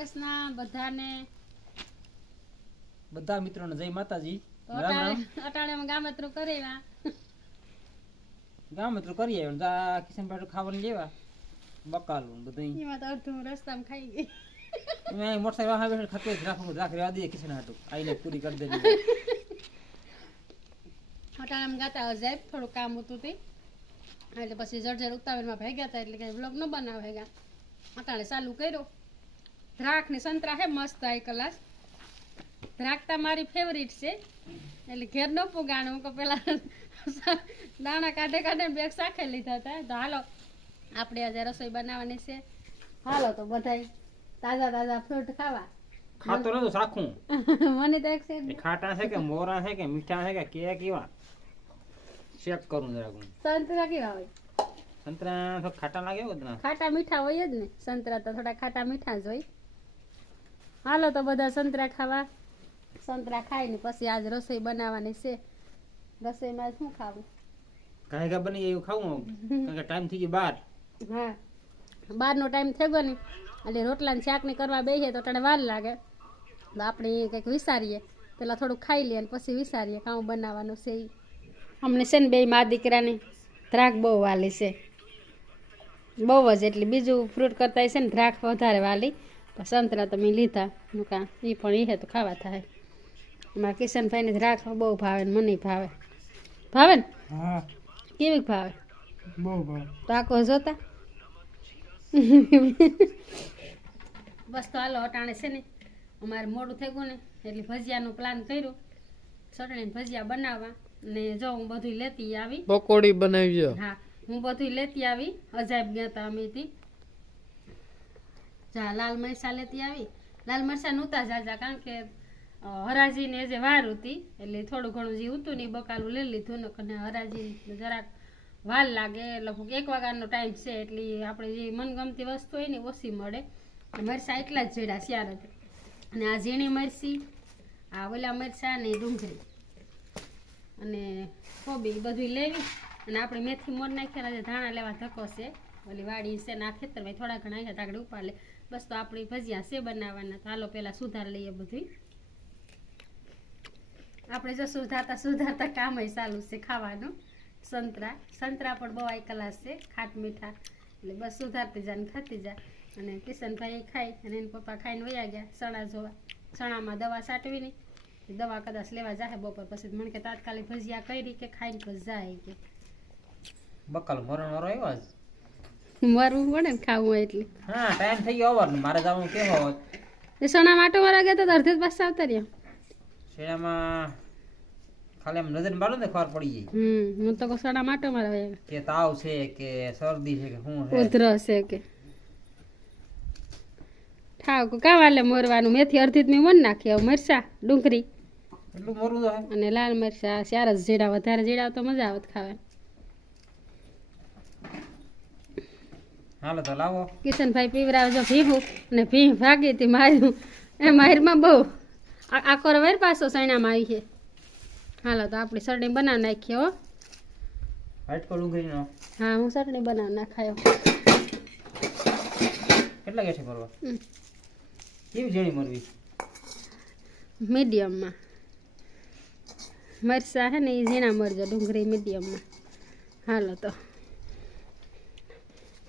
કૃષ્ણ બધાને બધા મિત્રોને જય માતાજી. અટાણે ગામતરું કરેવા ગામતરું કરી આવ્યો કિશનભાઈ ખાવાનું લેવા બકાલું બધું એમાં તો અડધું રસ્તામાં ખાઈ ગઈ મેં મોટરસાઇકલ વાહન બેઠો ખાતો જ રાખું રાખ રેવા દઈએ કિશન હાટું આઈને પૂરી કરી દેવી. અટાણે ગાતા જાય થોડું કામ હતું તે એટલે પછી જડજડ ઉતાવળમાં ભેગ્યા હતા એટલે કઈ વ્લોગ ન બનાવે ગયા. અટાણે ચાલુ કર્યો. દ્રાક્ષ ને સંતરા હે મસ્ત આ ક્લાસ. દ્રાક્ષ મારી ફેવરિટ છે એટલે ઘેર ન પોગાણું કે પેલા દાણા કાઢે કાઢે બેગ શાખે લીધા હતા. તો હાલો આપણે આજે રસોઈ બનાવવાની છે. હાલો તો બધાય તાજા તાજા ફ્રૂટ ખાવા. ખાતો નતો સાખું મને તો એક છે ખાટા છે કે મોરા છે કે મીઠા છે કે કેવા ચેક કરું જરા. સંતરા કેવા હોય? સંતરા તો ખાટા લાગે ને? ખાટા મીઠા હોય જ ને. સંતરા તો થોડા ખાટા મીઠા જ હોય. હાલો તો બધા સંતરા ખાવા. સંતરા ખાઈને પછી આજ રસોઈ બનાવવાની છે. રસોઈમાં શું ખાવું? કાંઈ કા બની એવું ખાવું કારણ કે ટાઈમ થઈ ગયો 12. હા 12 નો ટાઈમ થઈ ગયો ને એટલે રોટલા ને શાક ને કરવા બેસીએ તો તને વાર લાગે. તો આપણે કંઈક વિચારીએ પેલા થોડુંક ખાઈ લઈએ અને પછી વિચારીએ કામ બનાવવાનું છે. અમને છે ને બે મા દીકરાની દ્રાક્ષ બહુ વાલી છે. બહુ જ એટલે બીજું ફ્રૂટ કરતા છે ને દ્રાક્ષ વધારે વાલી. સંતરા તો મેં લીધા મૂકા એ પણ એ તો ખાવા થાય. અમારા કિશનભાઈને દ્રાક્ષ બહુ ભાવે ને મને ભાવે. ભાવે ને? હા કેવી ભાવે? બહુ ભાવે. તો આખો જોતા બસ તો હાલો અટાણે છે ને અમારે મોડું થઈ ગયું ને એટલે ભજીયાનું પ્લાન કર્યું. ચટણી ભજીયા બનાવવા ને જો હું બધું લેતી આવી. પકોડી બનાવજો. હા હું બધું લેતી આવી. અજાયબ ગયા હતા અમે થી. જા લાલ મરચા લેતી આવી. લાલ મરચા નહોતા જાજા કારણ કે હરાજીને જે વાર હતી એટલે થોડું ઘણું જે હતું ને બકાલું લઈ લીધું ને હરાજી જરાક વાર લાગે. લગભગ 1 વાગ્યાનો ટાઈમ છે એટલે આપણે જે મનગમતી વસ્તુ હોય ને ઓછી મળે. મરચાં એટલા જ જોડ્યા શિયાર હતા. અને આ ઝીણી મરચી, આ ઓલા મરચાં ને ડુંગળી અને કોબી બધું લેવી. અને આપણે મેથી મોર નાખ્યા છે. ધાણા લેવા ધક્કો છે ઓલી વાડી છે ને આ ખેતરમાં થોડા ઘણા આવ્યા આગળ ઉપાડ લે. બસ તો આપણી ભજીયા છે બનાવવાના. તો હાલો પહેલાં સુધાર લઈએ બધું. આપણે જો સુધારતા કામ ચાલુ છે ખાવાનું. સંતરા પણ બહુ આઈ ક્લાસ છે ખાટ મીઠા એટલે બસ સુધારતી જાય ને ખાતી જાય. અને કિશનભાઈ ખાઈ અને એના પપ્પા ખાઈને વયા ગયા ચણા જોવા. ચણામાં દવા સાટવી નહીં. દવા કદાચ લેવા જાય બપોર પછી મને કે તાત્કાલિક ભજીયા કરી કે ખાઈને પછી જાય કે બકાલ મરણ વાળો આવ્યો આજ. મરવું પડે ને ખાવું હોય એટલે. હા ટાઈમ થઈ ગયો આવવાનું મારે જવાનું કેવો હોત. એ ચણા માટો મારા ગયા તો અડધે જ પાછા આવતા રહ્યા. શેણામાં ખાલી આમ નજર મારો ને ખબર પડી જાય. હું તો ચણા માટો મારા કે તાવ છે કે શરદી છે કે શું છે ઉધરસ છે કે ઠાવ કા વાલે મોરવાનું. મેથી અડધી મેં મન નાખી. હવે મરચા ડુંગળી એટલું મોરું તો હે અને લાલ મરચા ચાર જ જીરા. વધારે જીરા તો મજા આવત ખાવાની. હાલો તો લાવો. કિશનભાઈ પીવરાવજો ભીહું અને ભીહ ભાગી હતી માર્યું. એ મારમાં બહુ આખો વેર પાછો સણામાં આવી છે. હાલો તો આપણી ચટણી બનાવી નાખીએ હો. વાટકો ડુંગળીનો. હા હું ચટણી બનાવી નાખાયો. કેટલા ગેઠે મરવા? કેવી ઝીણી મરવી? મીડિયમમાં મરચાં છે ને એ ઝીણા મરજો. ડુંગળી મીડિયમમાં. હાલો તો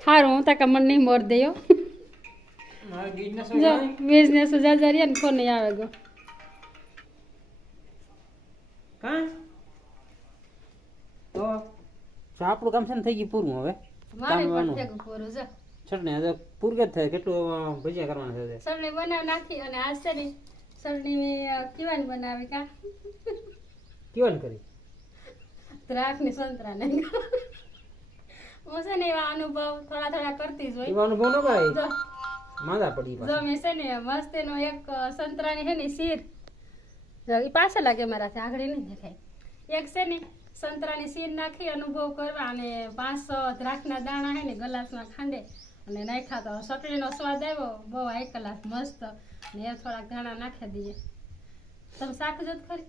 સારું હું તાકા મને નહીં મોર દેયો. જો બિઝનેસ જાજા રહ્યા ને કોને આવે ગયો. કાં તો આપણું કામ છે ને થઈ ગયું પૂરું. હવે મારે પણ ભેગું પૂરું જો. ચટણી હવે પૂરું જ થાય. કેટલું ભજીયા કરવાના છે? ચટણી બનાવી નાખી અને આજ છે ને ચટણી મેં કેવાની બનાવી કા કેવાનું કરી? દ્રાક્ષ ને સંતરા ને હું છે ને એવા અનુભવ થોડા કરતી જ હોય. એવા અનુભવ ન ભાઈ જો માંદા પડી જો મેં છે ને મસ્ત એનો એક સંતરાની છે ને શીર એ પાછળ લાગે મારાથી આગળ નહીં દેખાય. એક છે ને સંતરાની શીર નાખી અનુભવ કરવા અને 5 દ્રાક્ષના દાણા છે ને ગ્લાસમાં ખાંડે અને નાખ્યા તો ચટણીનો સ્વાદ આવ્યો બહુ હાઈ ક્લાસ મસ્ત. ને એ થોડાક દાણા નાખી દઈએ. તમે શાક જ ખરી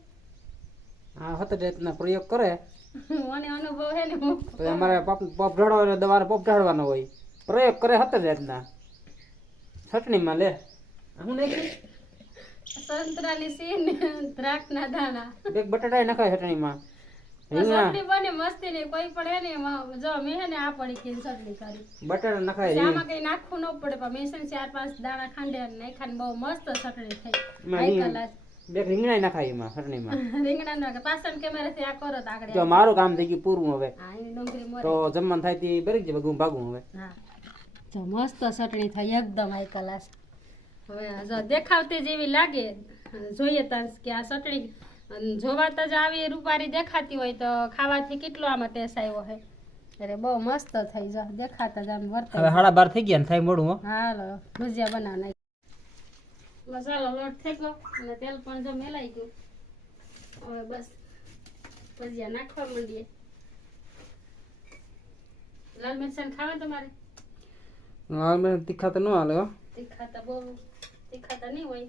હા હત રીતના પ્રયોગ કરે મને અનુભવ છે ને હું તો અમારે પપ ઢાળવાનો દવાનો પપ ઢાળવાનો હોય. પ્રયોગ કરે હત રીતના ચટણીમાં લે હું નાખ્યું સંતરાની સીન દ્રાક્ષના દાણા એક બટાટા નખાય ચટણીમાં રીંગણા ચટણી બને મસ્તી ની કોઈ પણ હે ને એમાં જો મેં હે ને આ પડી કે ચટણી કરી બટાટા નખાય આમાં કઈ નાખવું ન પડે પણ મેં છે ને 4-5 દાણા ખાંડે નાખ્યા બહુ મસ્ત ચટણી થઈ એમાં હાઈ કલાસ બે રીંગણા નખાય એમાં ચટણીમાં રીંગણા નો પાછળ કેમેરાથી આ કરો તો આગળ જો મારું કામ થઈ ગયું પૂરું હવે હા એની ડુંગળી મોરે તો જમવાનું થાય તે બરી જ ભાગું હવે હા જો મસ્ત ચટણી થઈ એકદમ હાઈ ક્લાસ હવે જો દેખાવતી જેવી લાગે જોઈએ તાર કે આ ચટણી જોવાતા જ આવી રૂપારી દેખાતી હોય તો ખાવાથી કેટલો આમાં ટેસ્ટ આવ્યો છે અરે બહુ મસ્ત થઈ જો દેખાતા જ આમ વર્તે હવે 12:30 થઈ ગયા ને થાય મોડું હો હાલો ભજીયા બનાવ નાખ મસાલો લોટ થઈ ગયો અને તેલ પણ જો મેલાઈ ગયું હવે બસ ભજીયા નાખવા માંડીએ લાલ મરચાં ખાવા તમારે હા મેં તીખા તો ન હાલે હો તીખાતા બહુ તીખાતા નહીં હોય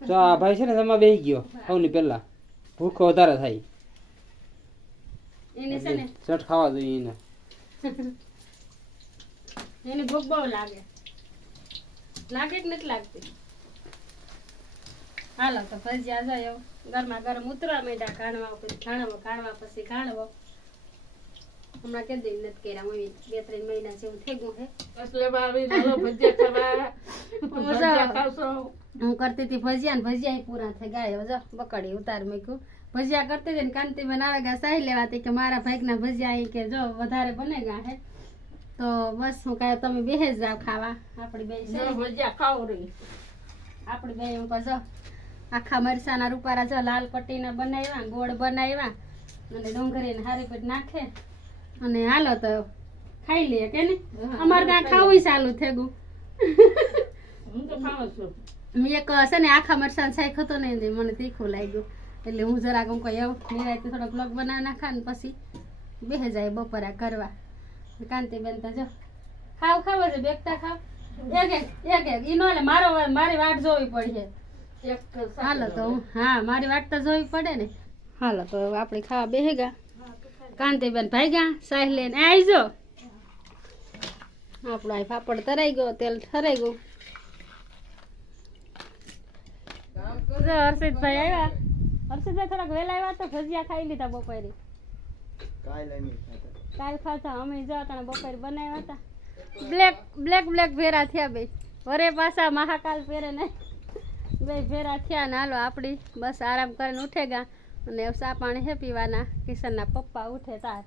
તો આ ભાઈ છે ને જમવા બેસી ગયો સૌની પહેલા ભૂખો વધારે થાય એને છે ને ચટ ખાવા જોઈએ એને એને ભૂખ બહુ લાગે લાગે કે નથી લાગતી હાલો તો ભજીયા જાય ગરમા ગરમ ઉતરવા માંડ્યા કાઢવા પછી કાઢવા પછી કાઢવો હમણાં કે દઈ નથી કર્યા હું 2-3 મહિના જેવું થઈ ગયું છે એટલે ભાભી ચાલો ભજીયા ખાવા હું કરતી હતી ભજીયા ને ભજીયા પૂરા થઈ ગયા જો બકડી ઉતાર મૂક્યું ભજીયા કરતી હતી ને કાંતિબેન આવે ગયા સાહી લેવાતી કે મારા ભાઈના ભજીયા અહીં કે જો વધારે બને ગયા હે તો બસ હું કાંઈ તમે બેહે જ જાવ ખાવા આપણી બે છે ને ભજીયા ખાવ રહી આપણી બે હું કહું જો આખા મરચાના રૂપારા જો લાલ પટ્ટીના બનાવ્યા ગોળ બનાવ્યા અને ડુંગળીને હારી પેટ નાખે અને હાલો તો ખાઈ લઈએ કે ને અમારે ત્યાં ખાવું ચાલુ થઈ ગયું હું તો ખાવ છું મેં એક છે ને આખા મરચાં શાક હતો ને મને તીખું લાગ્યું એટલે હું જરાક હું કહું એવું નિરાયતે થોડોક બ્લોગ બનાવી નાખા ને પછી બેહે જાય બપોરા કરવા કાંતિબેન તો જો ખાવ છે બેગતા ખાવ એક ઈ નો મારી વાટ જોવી પડશે હાલો તો હા મારી વાટ તો જોવી પડે ને હાલો તો આપણે ખાવા બેહે ગયા કાંતિબેન ભાઈ ગયા સાહ લઈને આવી જો આપણો આ પાપડ તરાઈ ગયો તેલ ઠરાઈ ગયું હર્ષિતભાઈ આવ્યા હર્ષિતભાઈ થોડાક વહેલા આવ્યા તો ભજીયા ખાઈ લીધા બપોરે કાલ ખાતા અમે જો તને બપોરે બનાવ્યા હતા બ્લેક ભેરા થયા બે વરે પાછા મહાકાલ પહેરે ને બે ભેરા થયા ને હાલો આપણી બસ આરામ કરીને ઉઠે ગયા અને ચા પાણી છે પીવાના કિશનના પપ્પા ઉઠે તાર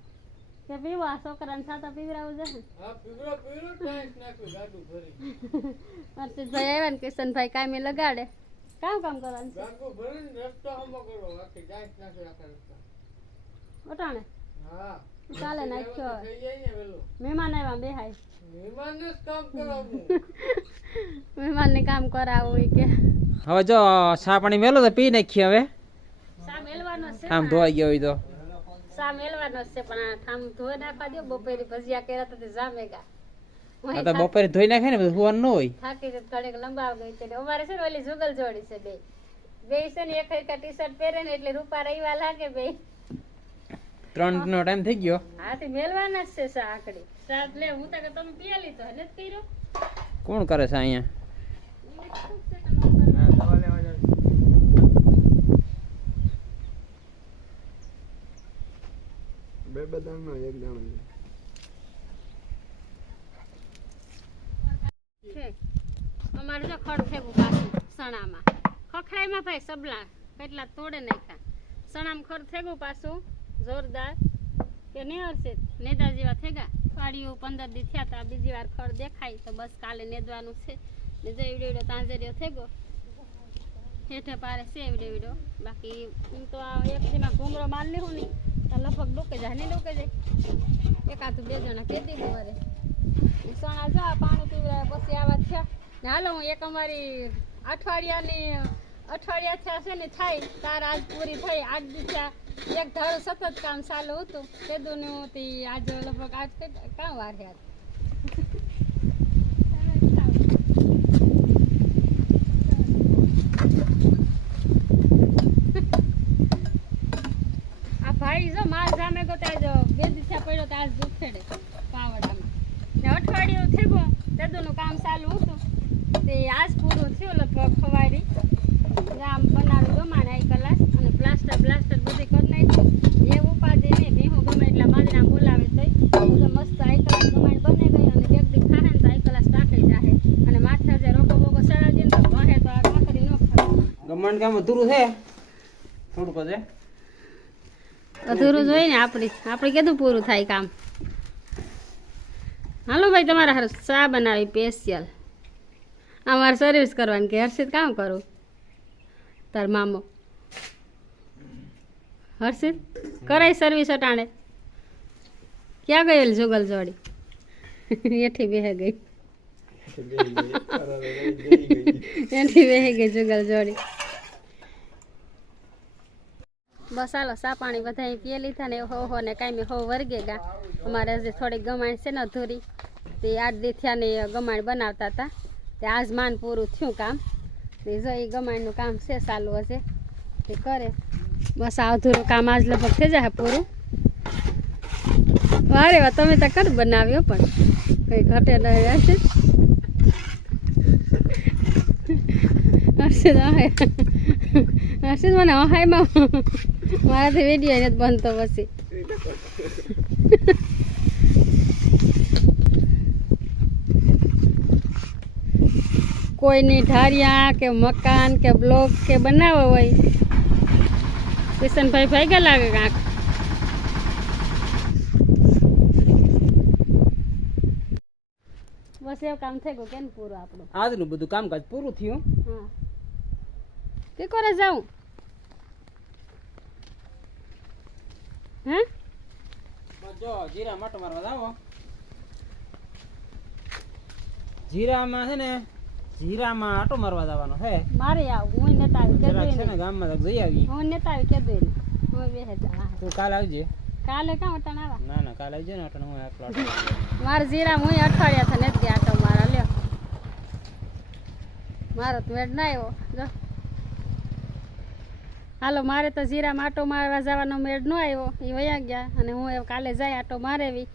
કે પીવા છોકરાને સાતા પીવરાવું જશે હર્ષિતભાઈ આવ્યા ને કિશનભાઈ કાયમી લગાડે કામ કરવાનું છે ઓટાણે ચાલે નાખ્યો મહેમાન આવ્યા બેહાય મહેમાન ને કામ કરાવું કે હવે જો ચા પાણી મેલો તો પી નાખીએ હવે સા મેલવાનો છે આમ ધોવાઈ ગયો હોય તો સા મેલવાનો છે પણ આ ઠામ ધોઈ નાખવા દો બપોરે ભજીયા કર્યા તો જામેગા આ તો બપોરે ધોઈ નાખે ને બધું સુવાનું ન હોય થાકી તો થોડીક લંબાવ ગઈ છે અમારે છે ને ઓલી જુગલ જોડી છે બે છે ને એક હરકા ટી શર્ટ પહેરે ને એટલે રૂપા રહીવા લાગે બે 3 નો ટાઈમ થઈ ગયો હા તે મેલવાના જ છે સા આકડી સાત લે હું તો કે તમે પીયા લીધો હે નથી કર્યો કોણ કરે છે અહીંયા બે બદામનો એક દાણો છે અમારે જો ખડ ફેંકું પાછું સણામાં ખખડાઈમાં ભાઈ સબલા કેટલા તોડે નાખ્યા સણામાં ખડ ફેંકું પાછું જોરદાર કે નહીં હશે નેદા જેવા થઈ ગયા પાડીઓ 15 દી થયા તો આ બીજી વાર ખડ દેખાય તો બસ કાલે નેદવાનું છે ને જો એવડો તાંજરિયો થઈ ગયો હેઠે પારે છે એવડો બાકી હું તો આ એક દીમાં ઘૂંઘરો માર લેવું નહીં તો લગભગ ડોકે જાય નહીં ડોકે જાય એકાદું 2 જણા કેતી વરે સણા જો પાણી પીવડાય પછી આવા થયા ને હાલો હું એક અમારી અઠવાડિયા થયા છે ને થાય તાર આજ પૂરી થઈ 8 દી થયા એક ધારું સતત કામ ચાલુ હતું કીધું ને હું આજે લગભગ આજ કામ વાર યાર આ ભાઈ જો માલ જામે ગયો ત્યાં 2 દી થયા પડ્યો તો આજ દુખેડે પાવડામાં ને અઠવાડિયું થઈ ગયું ગમણ કામ અધૂરું છે થોડુંક જ અધૂરું જોઈએ ને આપણે કીધું પૂરું થાય કામ. હાલો ભાઈ તમારા હારું ચા બનાવી સ્પેશિયલ. અમારે સર્વિસ કરવાની કે હર્ષિત કામ કરું તાર મામો હર્ષિત કરાય સર્વિસ અટાણે ક્યાં ગયેલ જુગલ જોડી એઠી બેહે ગઈ એઠી બેહી ગઈ જુગલ જોડી. બસ હાલો સા પાણી બધા પીએ લીધા ને હો ને કાંઈ હો વર્ગે ગા. અમારે હજી થોડીક ગમાણ છે ને અધૂરી તે 8 દી થયા ને ગમાણ બનાવતા હતા તે આજ માન પૂરું થયું કામ તે જો એ ગમાણનું કામ છે ચાલુ હશે તે કરે. બસ આ અધૂરું કામ આજ લગભગ થઈ જાય પૂરું. વારે વા તમે તો કર બનાવ્યો પણ કંઈ ઘટે નહીં હશે. હર્ષિત મને હાયમાં મારાથી વિડીયો નથી બનતો પછી. કોઈની ઢારિયા કે મકાન કે બ્લોક કે બનાવો હોય કિશનભાઈ ભાગ્યા લાગે કાંક. બસ એવું કામ થઈ ગયું કેમ પૂરું આપણું. આજનું બધું કામકાજ પૂરું થયું. હા કે કરે જાઉં હે જો જીરા માટો મારવા જાવો. જીરામાં છે ને જીરામાં આટો મારવા જવાનો છે. મારે આવું હું નતા આવી જરાક છે કીધું ને ગામમાં તક જઈ આવી. હું નતા આવી કીધું હું બેહે જા. તું કાલ આવજે. કાલે કામ અટાણ આવા ના ના કાલ આવજે ને અટણ હું એકલો આટો મારવા. મારે જીરા હું અઠવાડિયા થી નથી ગયા આટો મારા લ્યો મારો તો વેડ ના આવ્યો જો. હાલો મારે તો જીરામાં આટો મારવા જવાનો મેળ ન આવ્યો એ વયા ગયા અને હું કાલે જાય આટો મારેવી.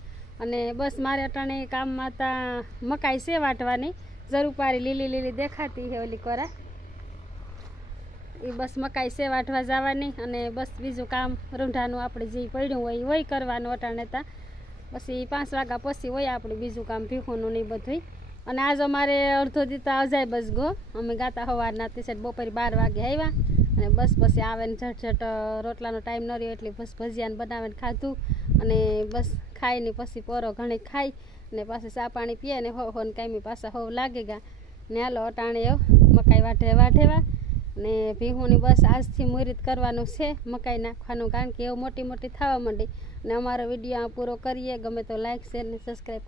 અને બસ મારે અટાણે કામમાં તા મકાઈ છે વાટવાની જરૂપારી લીલી લીલી દેખાતી છે ઓલી કોરા એ બસ મકાઈ છે વાટવા જવાની અને બસ બીજું કામ રૂંઢાનું આપણે જે પડ્યું હોય એ હોય કરવાનું અટાણે તા. પછી 5 વાગ્યા પછી હોય આપણે બીજું કામ ભીખોનું નહીં બધું. અને આજ અમારે અડધો દીતા અજાય બસ ગો અમે ગાતા સવારના તે સાઈડ બપોરે 12 વાગે આવ્યા અને બસ પછી આવે ને ઝટઝટ રોટલાનો ટાઈમ ન રહ્યો એટલે બસ ભજીયાને બનાવીને ખાધું અને બસ ખાઈને પછી પોરો ઘણી ખાઈ ને પાછી ચા પાણી પીએ ને હો ને કાંઈ પાછા હોવ લાગે ગયા ને હાલો અટાણે મકાઈ વાઢેવા ને ભીહુંની બસ આજથી મુહૂર્ત કરવાનું છે મકાઈ નાખવાનું કારણ કે એવું મોટી મોટી થવા માંડી. ને અમારો વિડીયો પૂરો કરીએ. ગમે તો લાઈક શેર ને સબસ્ક્રાઈબ